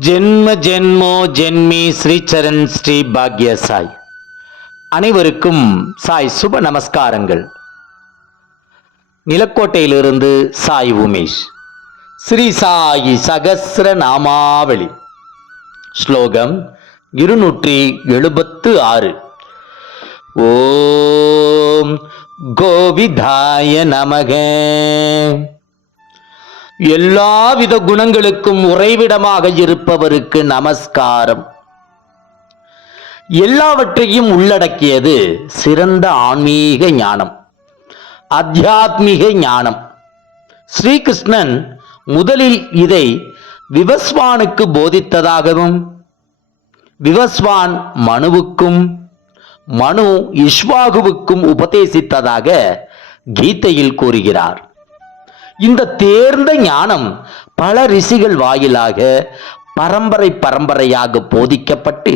ஜென்ம ஜென்மோ ஜென்மி ஸ்ரீச்சரண் ஸ்ரீ பாக்ய சாய். அனைவருக்கும் சாய் சுப நமஸ்காரங்கள். நிலக்கோட்டையிலிருந்து சாய் உமேஷ். ஸ்ரீ சாயி சகசிர நாமாவளி. ஸ்லோகம் இருநூற்றி எழுபத்து ஆறு ஓம் கோவிதாய நமக. எல்லாவித குணங்களுக்கும் உறைவிடமாக இருப்பவருக்கு நமஸ்காரம். எல்லாவற்றையும் உள்ளடக்கியது சிறந்த ஆன்மீக ஞானம் அத்தியாத்மிக ஞானம். ஸ்ரீகிருஷ்ணன் முதலில் இதை விவஸ்வானுக்கு போதித்ததாகவும் விவஸ்வான் மனுவுக்கும் மனு இஷ்வாகுவுக்கும் உபதேசித்ததாக கீதையில் கூறுகிறார். இந்த தேர்ந்த ஞானம் பல ரிஷிகள் வாயிலாக பரம்பரை பரம்பரையாக போதிக்கப்பட்டு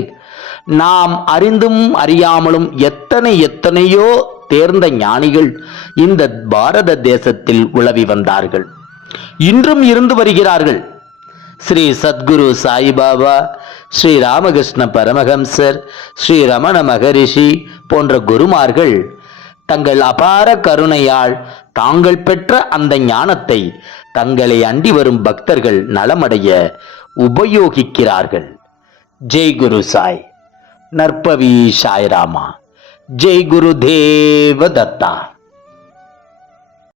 நாம் அறிந்தும் அறியாமலும் எத்தனை எத்தனையோ தேர்ந்த ஞானிகள் இந்த பாரத தேசத்தில் உலவி வந்தார்கள். இன்றும் இருந்து வருகிறார்கள். ஸ்ரீ சத்குரு சாய்பாபா ஸ்ரீ ராமகிருஷ்ண பரமஹம்சர் ஸ்ரீ ரமண மகரிஷி போன்ற குருமார்கள் தங்கள் அபார கருணையால் தாங்கள் பெற்ற அந்த ஞானத்தை தங்களை அண்டி வரும் பக்தர்கள் நலமடைய உபயோகிக்கிறார்கள். ஜெய் குரு சாய். நற்பவி சாய்ராமா. ஜெய் குரு தேவ தத்தா